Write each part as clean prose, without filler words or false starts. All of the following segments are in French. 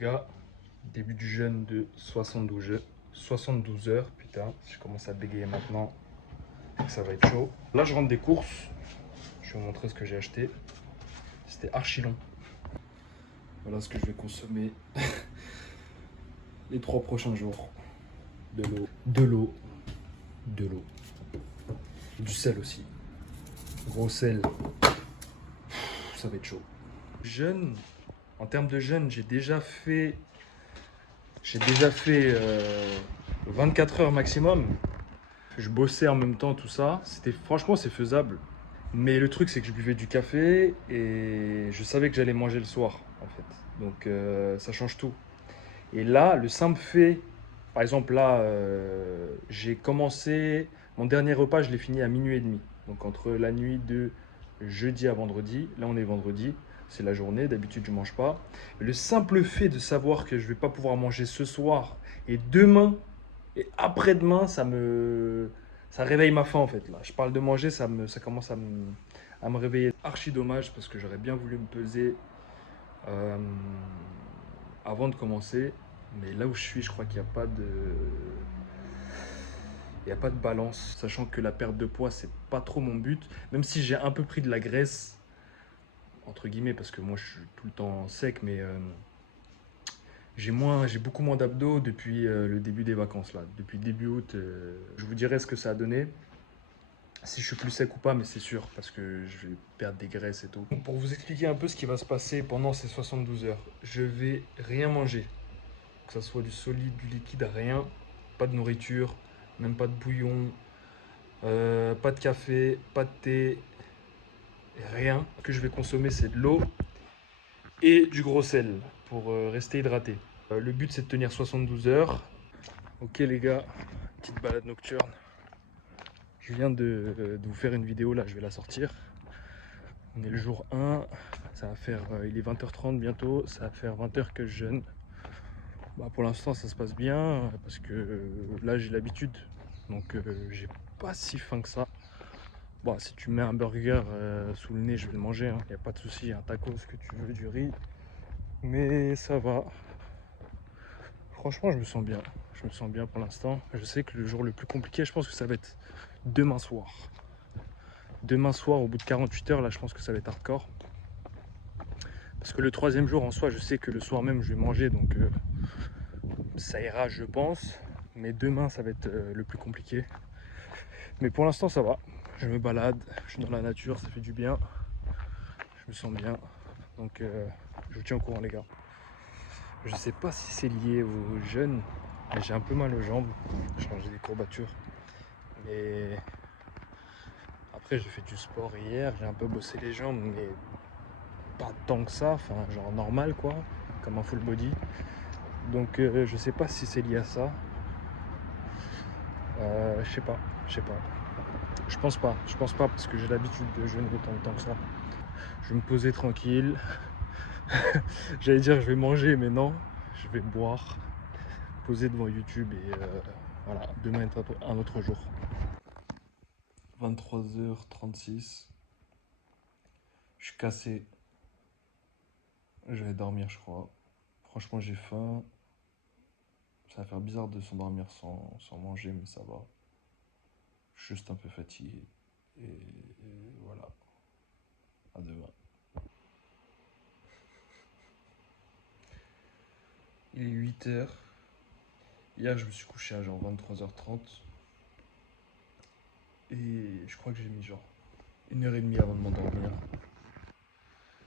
Gars, début du jeûne de 72 heures. Putain, si je commence à bégayer maintenant, c'est que ça va être chaud. Là, je rentre des courses. Je vais vous montrer ce que j'ai acheté. C'était archi long. Voilà ce que je vais consommer les 3 prochains jours. De l'eau, de l'eau, de l'eau. Du sel aussi. Gros sel. Ça va être chaud. Jeûne, en termes de jeûne, j'ai déjà fait 24 heures maximum. Je bossais en même temps, tout ça. Franchement, c'est faisable. Mais le truc, c'est que je buvais du café et je savais que j'allais manger le soir, en fait. Donc, ça change tout. Et là, le simple fait, par exemple, là, j'ai commencé, mon dernier repas, je l'ai fini à minuit et demi. Donc, entre la nuit de jeudi à vendredi, là, on est vendredi, c'est la journée, d'habitude, je ne mange pas. Le simple fait de savoir que je ne vais pas pouvoir manger ce soir et demain et après-demain, ça réveille ma faim en fait. Là, je parle de manger, ça commence à me réveiller. Archi dommage parce que j'aurais bien voulu me peser euh, avant de commencer. Mais là où je suis, je crois qu'il n'y a pas de, il y a pas de balance. Sachant que la perte de poids, c'est pas trop mon but. Même si j'ai un peu pris de la graisse, entre guillemets, parce que moi je suis tout le temps sec, mais j'ai beaucoup moins d'abdos depuis le début des vacances là. Depuis début août, je vous dirai ce que ça a donné. Si je suis plus sec ou pas, mais c'est sûr, parce que je vais perdre des graisses et tout. Pour vous expliquer un peu ce qui va se passer pendant ces 72 heures, je vais rien manger. Que ce soit du solide, du liquide, rien. Pas de nourriture, même pas de bouillon, pas de café, pas de thé, rien. Ce que je vais consommer, c'est de l'eau et du gros sel pour rester hydraté. Le but, c'est de tenir 72 heures. Ok les gars, petite balade nocturne. Je viens de vous faire une vidéo, là, je vais la sortir. On est le jour 1, ça va faire, il est 20h30 bientôt, ça va faire 20h que je jeûne. Bah, pour l'instant ça se passe bien parce que là j'ai l'habitude, donc j'ai pas si faim que ça. Bon, si tu mets un burger sous le nez, je vais le manger, il n'y a pas de souci, un taco, ce que tu veux, du riz. Mais ça va. Franchement, je me sens bien. Je me sens bien pour l'instant. Je sais que le jour le plus compliqué, je pense que ça va être demain soir. Demain soir, au bout de 48 heures, là, je pense que ça va être hardcore. Parce que le troisième jour en soi, je sais que le soir même, je vais manger, donc ça ira, je pense. Mais demain, ça va être le plus compliqué. Mais pour l'instant, ça va. Je me balade, je suis dans la nature, ça fait du bien. Je me sens bien. Donc, je vous tiens au courant, les gars. Je sais pas si c'est lié aux jeunes, mais j'ai un peu mal aux jambes. J'ai des courbatures. Mais après, j'ai fait du sport hier, j'ai un peu bossé les jambes, mais pas tant que ça. Enfin, genre normal, quoi, comme un full body. Donc, je sais pas si c'est lié à ça. Je sais pas, je sais pas. Je pense pas parce que j'ai l'habitude de jeûner autant de temps que ça. Je vais me poser tranquille. J'allais dire je vais manger, mais non, je vais boire, poser devant YouTube et voilà, demain est un autre jour. 23h36, je suis cassé, je vais dormir je crois. Franchement j'ai faim, ça va faire bizarre de s'endormir sans manger, mais ça va. Je suis juste un peu fatigué et voilà, à demain. Il est 8h. Hier, je me suis couché à genre 23h30. Et je crois que j'ai mis genre 1h30 avant de m'endormir.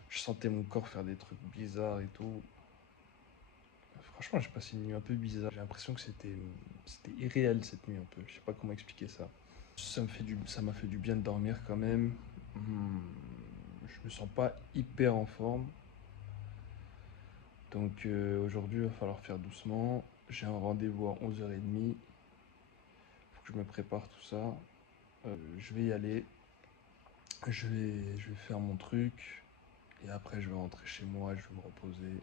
Je sentais mon corps faire des trucs bizarres et tout. Franchement, j'ai passé une nuit un peu bizarre. J'ai l'impression que c'était irréel cette nuit un peu. Je sais pas comment expliquer ça. Ça m'a fait du bien de dormir quand même. Je me sens pas hyper en forme. Donc aujourd'hui, il va falloir faire doucement. J'ai un rendez-vous à 11h30. Faut que je me prépare tout ça. Je vais y aller. Je vais faire mon truc. Et après, je vais rentrer chez moi, je vais me reposer.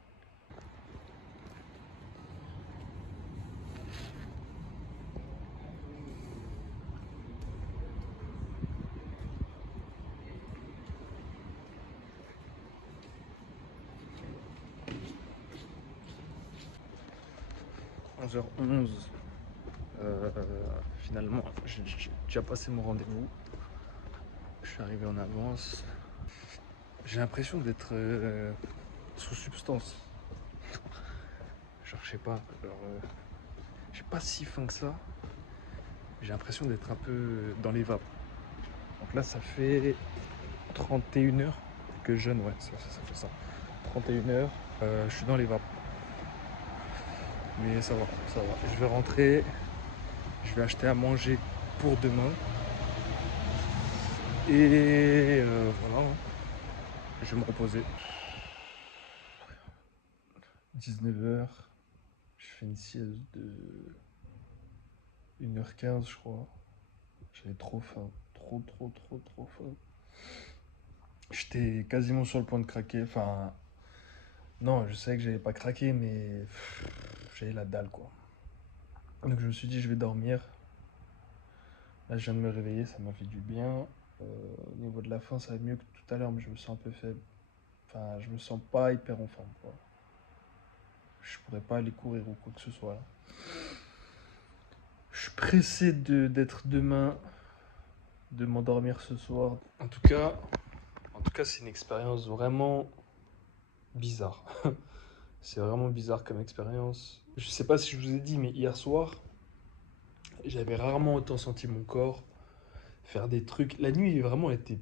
11h11. Finalement, j'ai déjà passé mon rendez-vous. Je suis arrivé en avance. J'ai l'impression d'être sous substance. Genre, je sais pas. J'ai pas si faim que ça. J'ai l'impression d'être un peu dans les vapes. Donc là, ça fait 31 heures que je jeûne. Ouais, ça fait ça. 31 heures. Je suis dans les vapes. Mais ça va, ça va. Je vais rentrer. Je vais acheter à manger pour demain. Et voilà. Je vais me reposer. 19h. Je fais une sieste de 1h15, je crois. J'avais trop faim. Trop faim. J'étais quasiment sur le point de craquer. Enfin, non, je sais que j'avais pas craqué, mais j'avais la dalle, quoi. Donc je me suis dit, je vais dormir. Là, je viens de me réveiller, ça m'a fait du bien. Au niveau de la faim, ça va mieux que tout à l'heure, mais je me sens un peu faible. Enfin, je me sens pas hyper en forme, quoi. Je pourrais pas aller courir ou quoi que ce soit, là. Je suis pressé d'être demain, de m'endormir ce soir. En tout cas, c'est une expérience vraiment bizarre. C'est vraiment bizarre comme expérience. Je sais pas si je vous ai dit, mais hier soir, j'avais rarement autant senti mon corps faire des trucs. La nuit, vraiment, était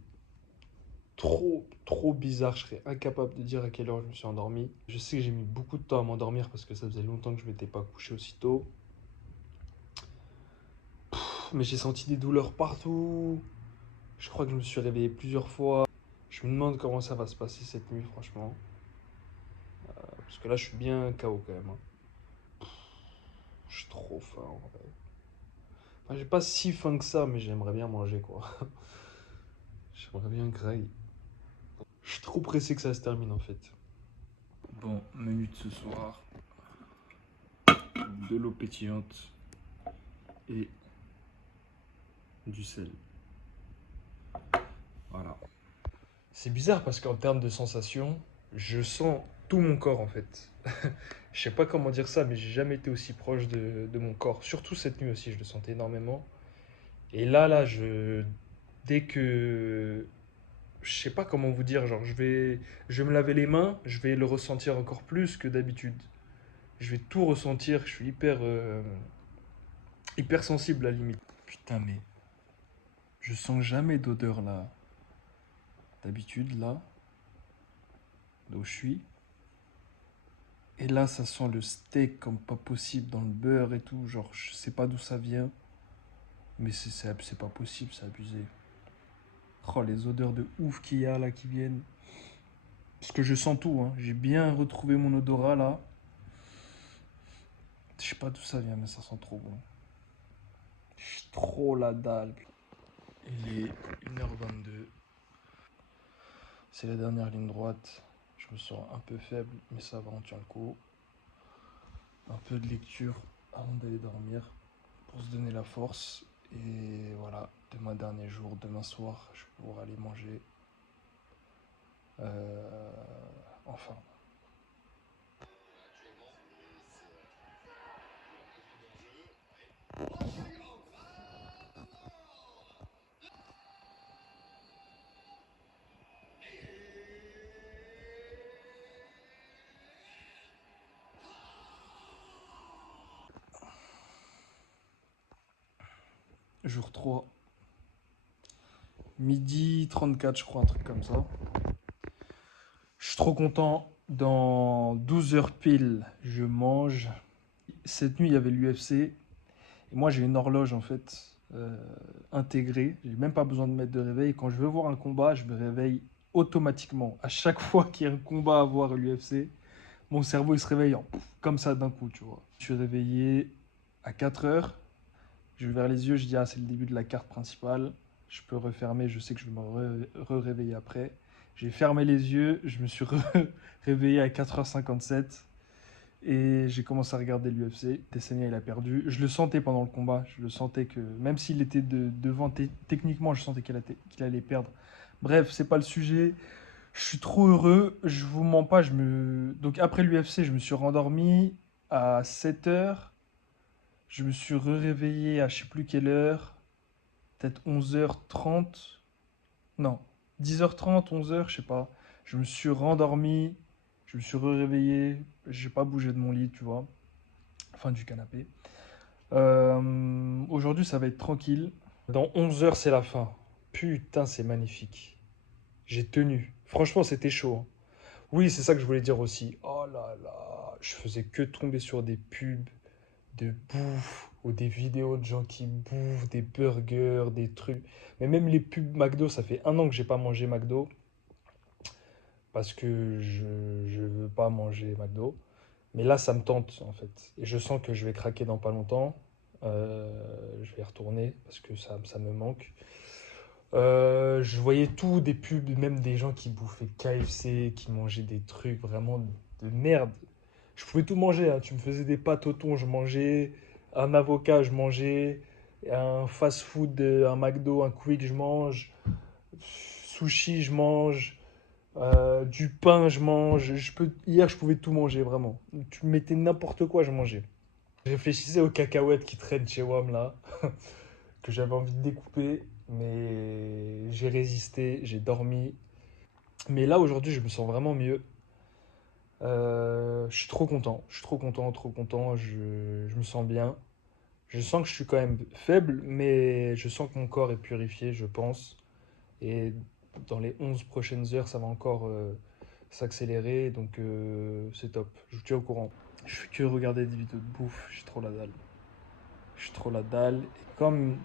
trop bizarre. Je serais incapable de dire à quelle heure je me suis endormi. Je sais que j'ai mis beaucoup de temps à m'endormir parce que ça faisait longtemps que je m'étais pas couché aussitôt. Mais j'ai senti des douleurs partout. Je crois que je me suis réveillé plusieurs fois. Je me demande comment ça va se passer cette nuit, franchement. Parce que là, je suis bien KO quand même, hein. Je suis trop faim en vrai. Enfin, j'ai pas si faim que ça, mais j'aimerais bien manger, quoi. J'aimerais bien grailler. Je suis trop pressé que ça se termine en fait. Bon, menu de ce soir, de l'eau pétillante et du sel. Voilà. C'est bizarre parce qu'en termes de sensations, je sens tout mon corps en fait. Je sais pas comment dire ça, mais j'ai jamais été aussi proche de mon corps. Surtout cette nuit aussi, je le sentais énormément. Et là, dès que, je sais pas comment vous dire, genre je vais me laver les mains, je vais le ressentir encore plus que d'habitude. Je vais tout ressentir, je suis hyper sensible à la limite. Putain, mais je sens jamais d'odeur là. D'habitude, là où je suis. Et là, ça sent le steak comme pas possible dans le beurre et tout. Genre, je sais pas d'où ça vient. Mais c'est pas possible, c'est abusé. Oh, les odeurs de ouf qu'il y a là qui viennent. Parce que je sens tout, hein. J'ai bien retrouvé mon odorat là. Je sais pas d'où ça vient, mais ça sent trop bon. J'ai trop la dalle. Il est 1h22. C'est la dernière ligne droite. Je me sens un peu faible, mais ça va, on tient le coup. Un peu de lecture avant d'aller dormir pour se donner la force. Et voilà, demain dernier jour, demain soir, je vais pouvoir aller manger. Euh, enfin. Jour 3. Midi 34, je crois, un truc comme ça. Je suis trop content. Dans 12 heures pile, je mange. Cette nuit, il y avait l'UFC. Et moi, j'ai une horloge, en fait, intégrée. J'ai même pas besoin de mettre de réveil. Quand je veux voir un combat, je me réveille automatiquement. À chaque fois qu'il y a un combat à voir à l'UFC, mon cerveau, il se réveille comme ça d'un coup, tu vois. Je suis réveillé à 4 heures. Je vais vers les yeux, je dis, ah, c'est le début de la carte principale. Je peux refermer, je sais que je vais me réveiller après. J'ai fermé les yeux, je me suis réveillé à 4h57 et j'ai commencé à regarder l'UFC. Tessania, il a perdu. Je le sentais pendant le combat, je le sentais que, même s'il était devant, techniquement, je sentais qu'il allait perdre. Bref, c'est pas le sujet. Je suis trop heureux, je vous mens pas. Donc après l'UFC, je me suis rendormi à 7h. Je me suis réveillé à je sais plus quelle heure, peut-être 11h30. Non, 10h30, 11h, je sais pas. Je me suis rendormi, je me suis réveillé, j'ai pas bougé de mon lit, tu vois, enfin du canapé. Aujourd'hui, ça va être tranquille. Dans 11 heures, c'est la fin. Putain, c'est magnifique. J'ai tenu. Franchement, c'était chaud, hein. Oui, c'est ça que je voulais dire aussi. Oh là là, je faisais que tomber sur des pubs de bouffe ou des vidéos de gens qui bouffent, des burgers, des trucs. Mais même les pubs McDo, ça fait 1 an que j'ai pas mangé McDo parce que je veux pas manger McDo. Mais là, ça me tente en fait. Et je sens que je vais craquer dans pas longtemps. Euh, je vais y retourner parce que ça me manque. Je voyais tout, des pubs, même des gens qui bouffaient KFC, qui mangeaient des trucs vraiment de merde. Je pouvais tout manger, hein. Tu me faisais des pâtes au thon, je mangeais. Un avocat, je mangeais. Un fast-food, un McDo, un Quick, je mange. Sushi, je mange. Du pain, je mange. Hier, je pouvais tout manger, vraiment. Tu me mettais n'importe quoi, je mangeais. Je réfléchissais aux cacahuètes qui traînent chez WAM, là, que j'avais envie de découper. Mais j'ai résisté, j'ai dormi. Mais là, aujourd'hui, je me sens vraiment mieux. Je suis trop content. Je suis trop content, trop content. Je me sens bien. Je sens que je suis quand même faible, mais je sens que mon corps est purifié, je pense. Et dans les 11 prochaines heures, ça va encore s'accélérer. Donc c'est top. Je vous tiens au courant. Je fais que regarder des vidéos de bouffe. J'ai trop la dalle. J'ai trop la dalle. Et comme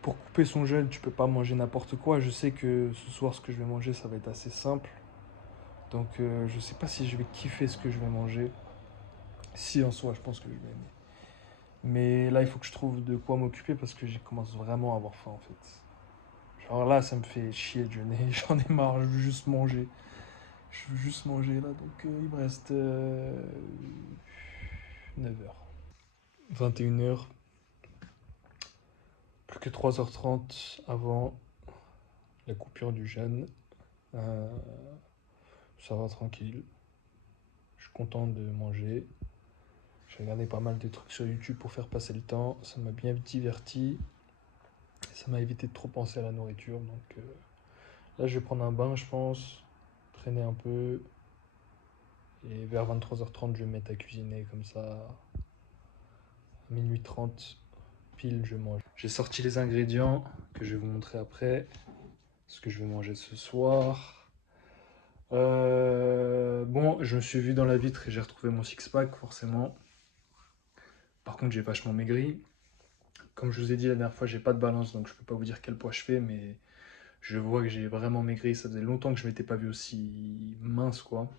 pour couper son jeûne, tu peux pas manger n'importe quoi. Je sais que ce soir, ce que je vais manger, ça va être assez simple. Donc je sais pas si je vais kiffer ce que je vais manger. Si en soi, je pense que je vais aimer. Mais là, il faut que je trouve de quoi m'occuper parce que je commence vraiment à avoir faim en fait. Genre là, ça me fait chier de jeûner. J'en ai marre, je veux juste manger. Je veux juste manger là. Donc il me reste 9 heures. 21 heures. Plus que 3h30 avant la coupure du jeûne. Euh, Ça va tranquille. Je suis content de manger. J'ai regardé pas mal de trucs sur YouTube pour faire passer le temps. Ça m'a bien diverti. Ça m'a évité de trop penser à la nourriture. Donc là, je vais prendre un bain, je pense. Traîner un peu. Et vers 23h30, je vais me mettre à cuisiner comme ça. À minuit 30, pile, je mange. J'ai sorti les ingrédients que je vais vous montrer après. Ce que je vais manger ce soir. Bon, je me suis vu dans la vitre et j'ai retrouvé mon six-pack, forcément. Par contre, j'ai vachement maigri. Comme je vous ai dit la dernière fois, j'ai pas de balance, donc je peux pas vous dire quel poids je fais, mais je vois que j'ai vraiment maigri. Ça faisait longtemps que je m'étais pas vu aussi mince, quoi.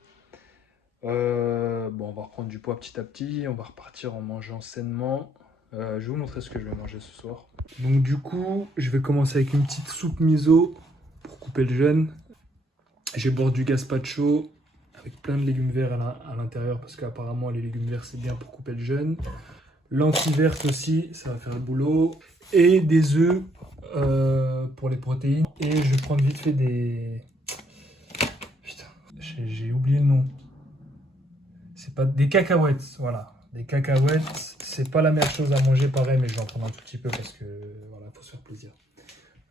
Bon, on va reprendre du poids petit à petit. On va repartir en mangeant sainement. Je vais vous montrer ce que je vais manger ce soir. Donc du coup, je vais commencer avec une petite soupe miso pour couper le jeûne. J'ai boire du gazpacho avec plein de légumes verts à l'intérieur parce qu'apparemment les légumes verts c'est bien pour couper le jeûne. Lentilles vertes aussi, ça va faire le boulot. Et des œufs pour les protéines. Et je vais prendre vite fait des... Putain, j'ai oublié le nom. C'est pas des cacahuètes, voilà. Des cacahuètes, c'est pas la meilleure chose à manger pareil, mais je vais en prendre un tout petit peu parce que voilà, faut se faire plaisir.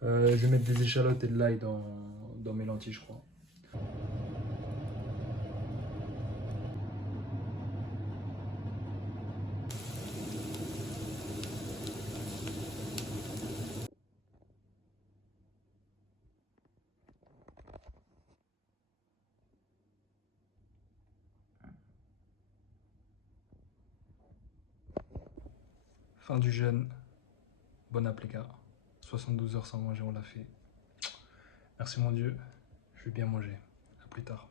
Je vais mettre des échalotes et de l'ail dans mes lentilles, je crois. Fin du jeûne. Bon appétit. 72 heures sans manger, on l'a fait. Merci mon Dieu. Je vais bien manger. À plus tard.